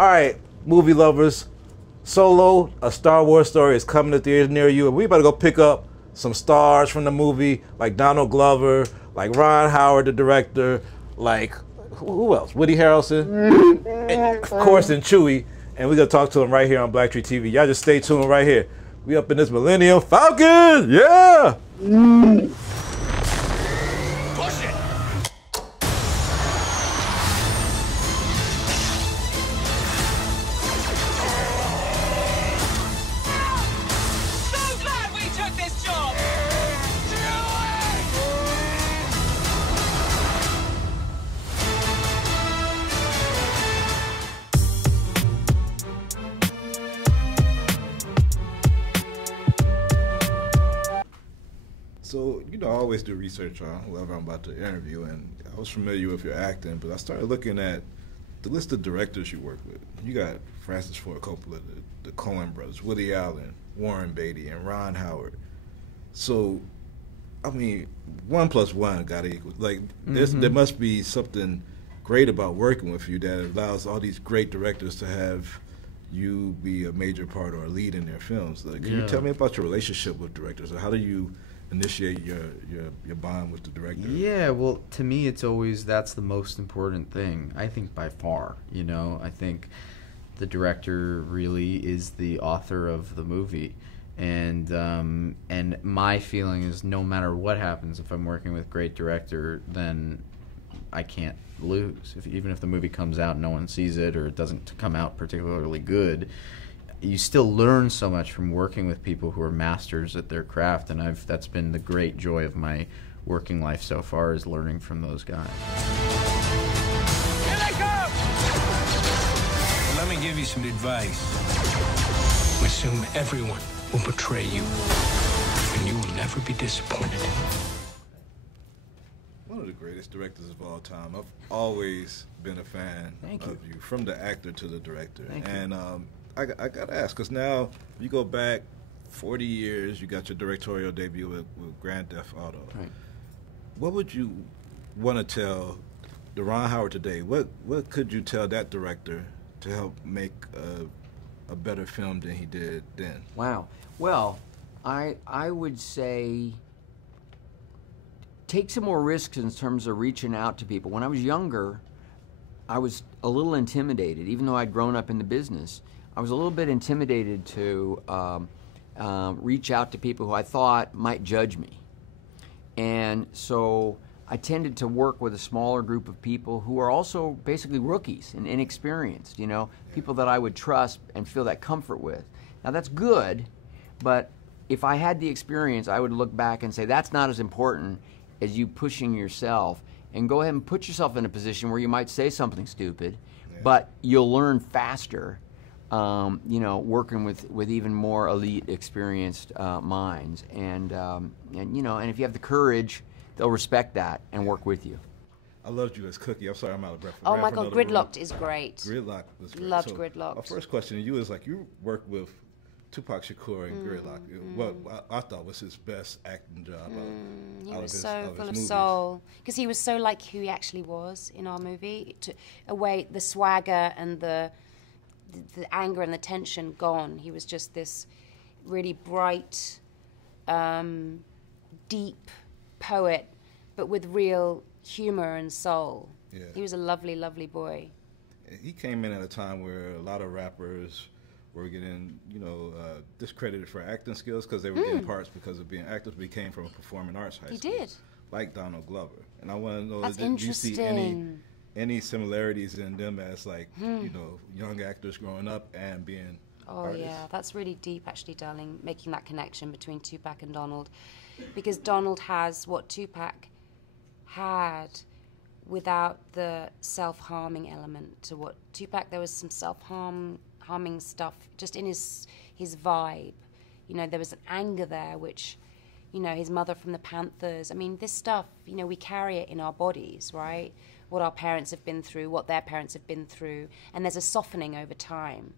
All right, movie lovers, Solo, a Star Wars story is coming to theaters near you, and we better go pick up some stars from the movie, like Donald Glover, like Ron Howard, the director, like who else? Woody Harrelson, and of course, and Chewie. And we're gonna talk to him right here on Black Tree TV. Y'all just stay tuned right here. We up in this Millennium Falcon, yeah. Push it. So, you know, I always do research on whoever I'm about to interview, and I was familiar with your acting, but I started looking at the list of directors you work with. You got Francis Ford Coppola, the Coen brothers, Woody Allen, Warren Beatty, and Ron Howard. So, I mean, 1 + 1 got to equal. Like, there must be something great about working with you that allows all these great directors to have you be a major part or a lead in their films. Like, can you tell me about your relationship with directors, or how do you initiate your bond with the director? Yeah, well, to me, it's always, that's the most important thing, I think, by far. You know, I think the director really is the author of the movie, and my feeling is, no matter what happens, if I'm working with a great director, then I can't lose. Even if the movie comes out and no one sees it, or it doesn't come out particularly good, you still learn so much from working with people who are masters at their craft, and that's been the great joy of my working life so far, is learning from those guys. Here they come! Let me give you some advice. Assume everyone will betray you, and you will never be disappointed. One of the greatest directors of all time. I've always been a fan of you, from the actor to the director. And I got to ask, because now you go back 40 years, you got your directorial debut with Grand Theft Auto. Right. What would you want to tell the Ron Howard today? What could you tell that director to help make a better film than he did then? Wow. Well, I would say take some more risks in terms of reaching out to people. When I was younger, I was a little intimidated, even though I'd grown up in the business. I was a little bit intimidated to reach out to people who I thought might judge me. And so I tended to work with a smaller group of people who are also basically rookies and inexperienced, you know, people that I would trust and feel that comfort with. Now that's good, but if I had the experience, I would look back and say that's not as important as you pushing yourself, and go ahead and put yourself in a position where you might say something stupid, but you'll learn faster. You know, working with even more elite, experienced minds, and you know, and if you have the courage, they'll respect that and work with you. I loved you as Cookie. I'm sorry, I'm out of breath. Oh my God, Gridlocked is great. Gridlocked was great. Loved Gridlocked. My first question to you is, like, you worked with Tupac Shakur in Gridlocked. What I thought was his best acting job. He was so full of soul, because he was so like who he actually was in our movie. Away the swagger and the anger and the tension gone. He was just this really bright, deep poet, but with real humor and soul. Yeah. He was a lovely, lovely boy. He came in at a time where a lot of rappers were getting, you know, discredited for acting skills because they were getting parts because of being actors. But he came from a performing arts high school. He did. Like Donald Glover. And I want to know, do you see any similarities in them as, like, you know, young actors growing up and being artists? Yeah, that's really deep, actually, darling, making that connection between Tupac and Donald. Because Donald has what Tupac had without the self-harming element to what Tupac. There was some self-harming stuff just in his vibe. You know, there was an anger there, which, you know, his mother from the Panthers. I mean, this stuff, you know, we carry it in our bodies, right? What our parents have been through, what their parents have been through, and there's a softening over time,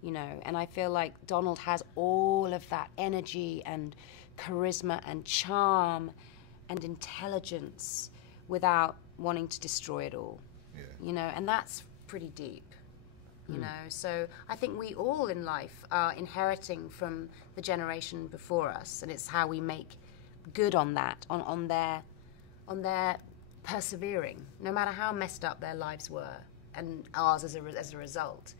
you know. And I feel like Donald has all of that energy and charisma and charm and intelligence without wanting to destroy it all, you know, and that's pretty deep. you know. So I think we all in life are inheriting from the generation before us, and it's how we make good on that, on their persevering, no matter how messed up their lives were, and ours as a result.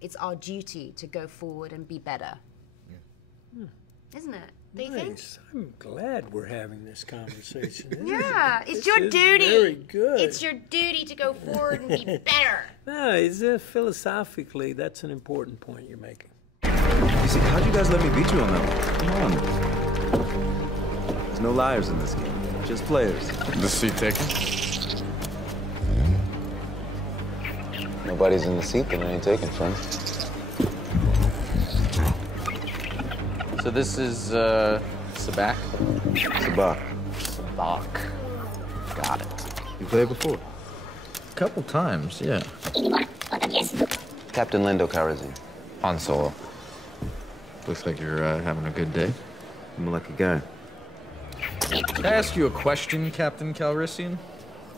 It's our duty to go forward and be better. Isn't it? Do you think? Nice. I'm glad we're having this conversation. Yeah, it's This your is duty. Very good. It's your duty to go forward and be better. No, philosophically, that's an important point you're making. You see, how'd you guys let me beat you on that one? Come on. There's no liars in this game. Just players. The seat taken? Nobody's in the seat, then it ain't taken, friend. So this is Sabak? Sabak. Sabak. Got it. You played before? A couple times, yeah. Captain Lando Calrissian. Han Solo. Looks like you're having a good day. I'm a lucky guy. Can I ask you a question, Captain Calrissian?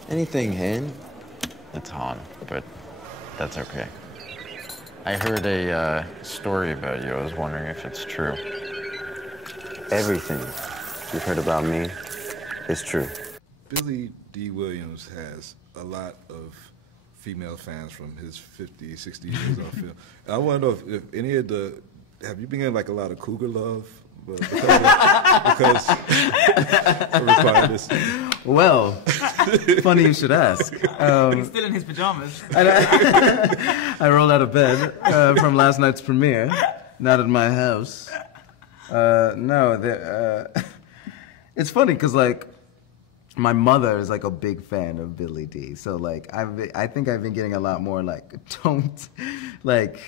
Anything, Han? It's Han, but that's okay. I heard a story about you. I was wondering if it's true. Everything you've heard about me is true. Billy D. Williams has a lot of female fans from his 50, 60 years on film. And I want to know if any of have you been getting like a lot of cougar love? Because required this. Well, funny you should ask. He's still in his pajamas. I rolled out of bed from last night's premiere, not at my house. It's funny because like my mother is like a big fan of Billy D. So like I think I've been getting a lot more like don't like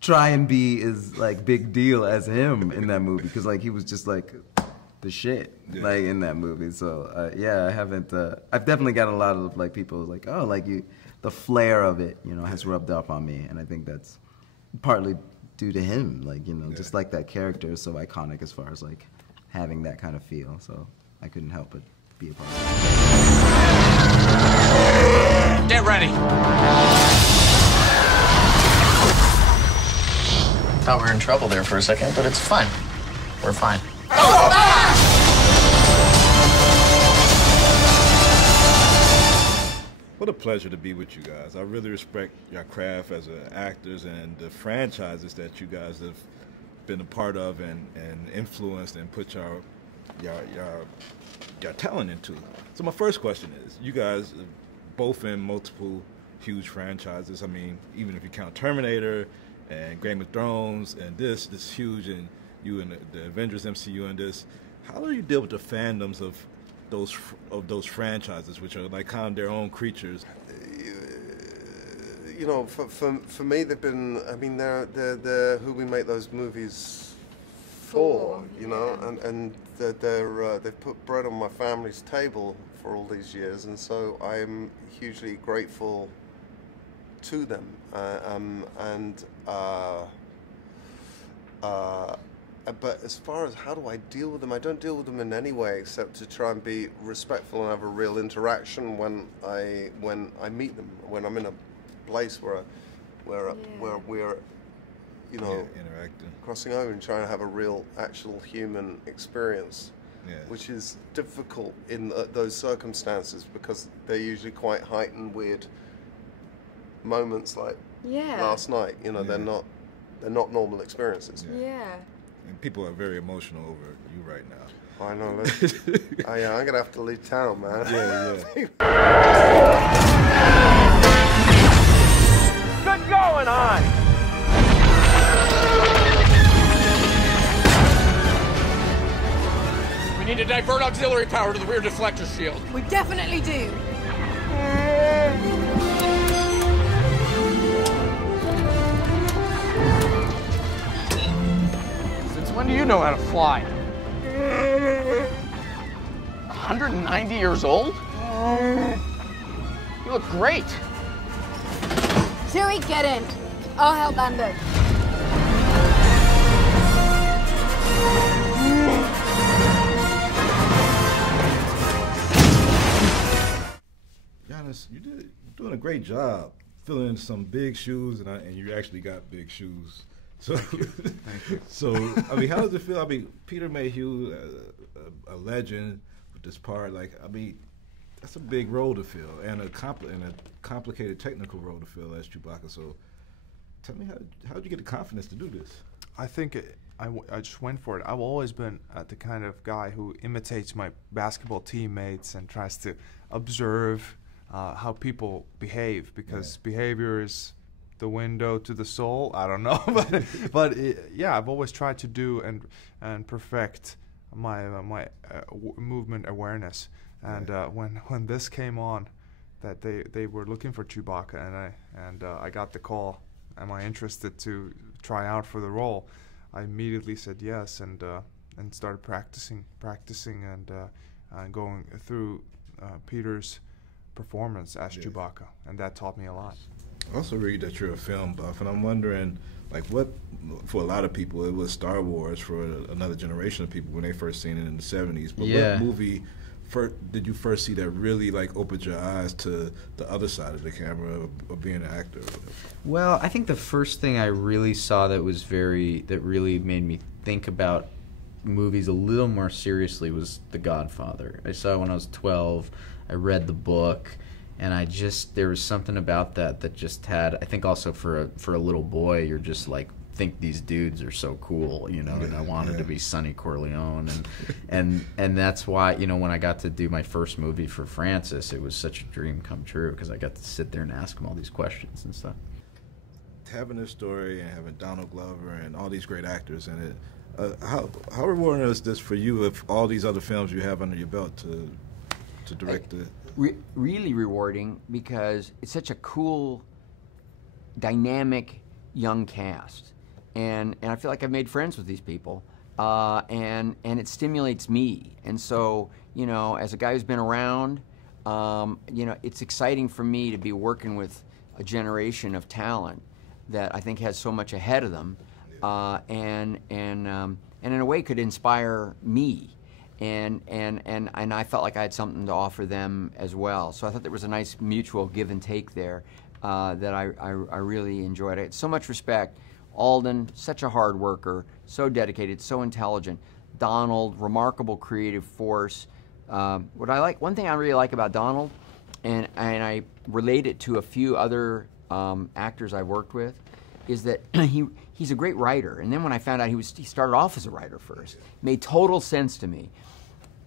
try and be as like big deal as him in that movie because like he was just like the shit like in that movie. So yeah, I haven't. I've definitely got a lot of like people like oh like the flair of it has rubbed off on me, and I think that's partly due to him, like, just like that character is so iconic as far as like having that kind of feel. So I couldn't help but be a part of it. Get ready. Thought we were in trouble there for a second, but it's fine. We're fine. What a pleasure to be with you guys. I really respect your craft as actors and the franchises that you guys have been a part of and influenced and put your talent into. So my first question is, you guys are both in multiple huge franchises. I mean, even if you count Terminator and Game of Thrones and this huge, and you in the Avengers MCU and this, how do you deal with the fandoms of those franchises, which are like kind of their own creatures? For me, they've been. I mean, they're who we make those movies for. And they've put bread on my family's table for all these years, and so I'm hugely grateful to them. But as far as how do I deal with them, I don't deal with them in any way except to try and be respectful and have a real interaction when I meet them. When I'm in a place where we're interacting, crossing over and trying to have a real, actual human experience, which is difficult in those circumstances because they're usually quite heightened, weird moments like last night. They're not normal experiences. And people are very emotional over you right now. I know. I'm gonna have to leave town, man. Good going on! We need to divert auxiliary power to the rear deflector shield. We definitely do. When do you know how to fly? 190 years old? You look great. Chewie, get in. I'll help Lando. Giannis, you're doing a great job filling in some big shoes, and you actually got big shoes. So, so I mean, how does it feel? I mean, Peter Mayhew, a legend with this part. Like, I mean, that's a big role to fill, and a complicated technical role to fill as Chewbacca. So, tell me, how did you get the confidence to do this? I think I just went for it. I've always been the kind of guy who imitates my basketball teammates and tries to observe how people behave, because behavior is the window to the soul. I don't know, but yeah, I've always tried to do and perfect my movement awareness. And when this came on, that they were looking for Chewbacca, and I got the call. Am I interested to try out for the role? I immediately said yes, and started practicing and going through Peter's performance as Chewbacca, and that taught me a lot. I also read that you're a film buff, and I'm wondering, like, what, for a lot of people, it was Star Wars for another generation of people when they first seen it in the 70s. But what movie did you first see that really, like, opened your eyes to the other side of the camera of being an actor? Well, I think the first thing I really saw that really made me think about movies a little more seriously was The Godfather. I saw it when I was 12. I read the book, and there was something about that just had, I think also for a little boy, you're just like, think these dudes are so cool, you know, and I wanted to be Sonny Corleone, and that's why, you know, when I got to do my first movie for Francis, it was such a dream come true, because I got to sit there and ask him all these questions and stuff. Having this story and having Donald Glover and all these great actors in it, how rewarding is this for you, if all these other films you have under your belt to direct it? Really rewarding, because it's such a cool, dynamic young cast, and I feel like I've made friends with these people, and it stimulates me. And so, you know, as a guy who's been around, you know, it's exciting for me to be working with a generation of talent that I think has so much ahead of them, and in a way could inspire me. And I felt like I had something to offer them as well. So I thought there was a nice mutual give and take there that I really enjoyed. I had so much respect. Alden, such a hard worker, so dedicated, so intelligent. Donald, remarkable creative force. One thing I really like about Donald, and I relate it to a few other actors I've worked with, is that he's a great writer. And then when I found out he started off as a writer first, it made total sense to me.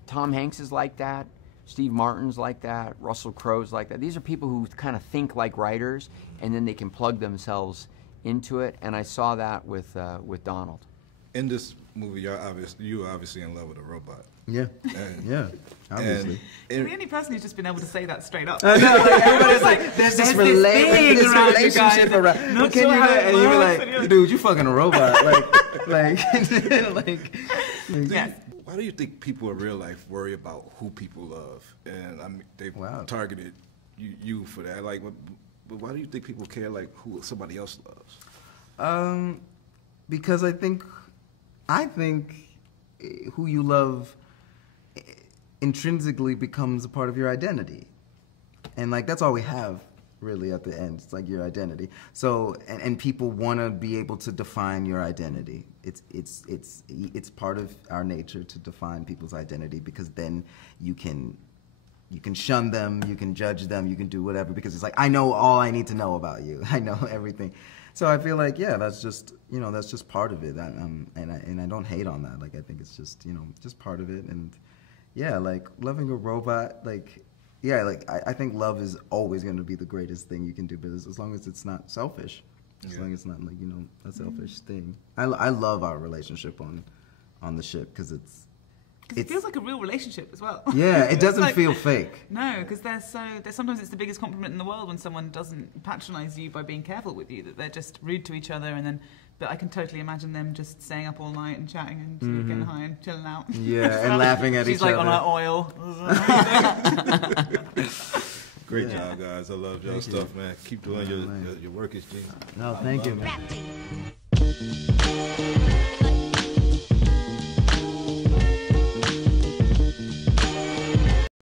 Tom Hanks is like that. Steve Martin's like that. Russell Crowe's like that. These are people who kind of think like writers, and then they can plug themselves into it. And I saw that with Donald. In this movie, you were obviously in love with a robot. Yeah, yeah, obviously. You're the only person who's just been able to say that straight up. I know, like, everybody's like, there's this relationship around. And you were like, dude, you fucking a robot. like, yes. Why do you think people in real life worry about who people love? And I mean, they've targeted you for that. Like, but why do you think people care, like, who somebody else loves? Because I think who you love intrinsically becomes a part of your identity, and like that's all we have really at the end. It's like your identity. So and people want to be able to define your identity. It's part of our nature to define people's identity, because then you can shun them, you can judge them, you can do whatever, because it's like, I know all I need to know about you. I know everything. So I feel like, yeah, that's just, you know, that's just part of it. And I don't hate on that. Like, I think it's just, you know, just part of it. And yeah, like loving a robot, like, yeah, like I think love is always going to be the greatest thing you can do, but as long as it's not selfish, as long as it's not like, you know, a selfish thing. I love our relationship on the ship, because it feels like a real relationship as well. Yeah, it doesn't feel fake. No, because sometimes it's the biggest compliment in the world when someone doesn't patronize you by being careful with you, that they're just rude to each other, and then, but I can totally imagine them just staying up all night and chatting and sort of getting high and chilling out. Yeah, and laughing at each other. She's like on her oil. Great job, guys. I love y'all stuff, man. Keep doing your work, is genius. No, thank you, man.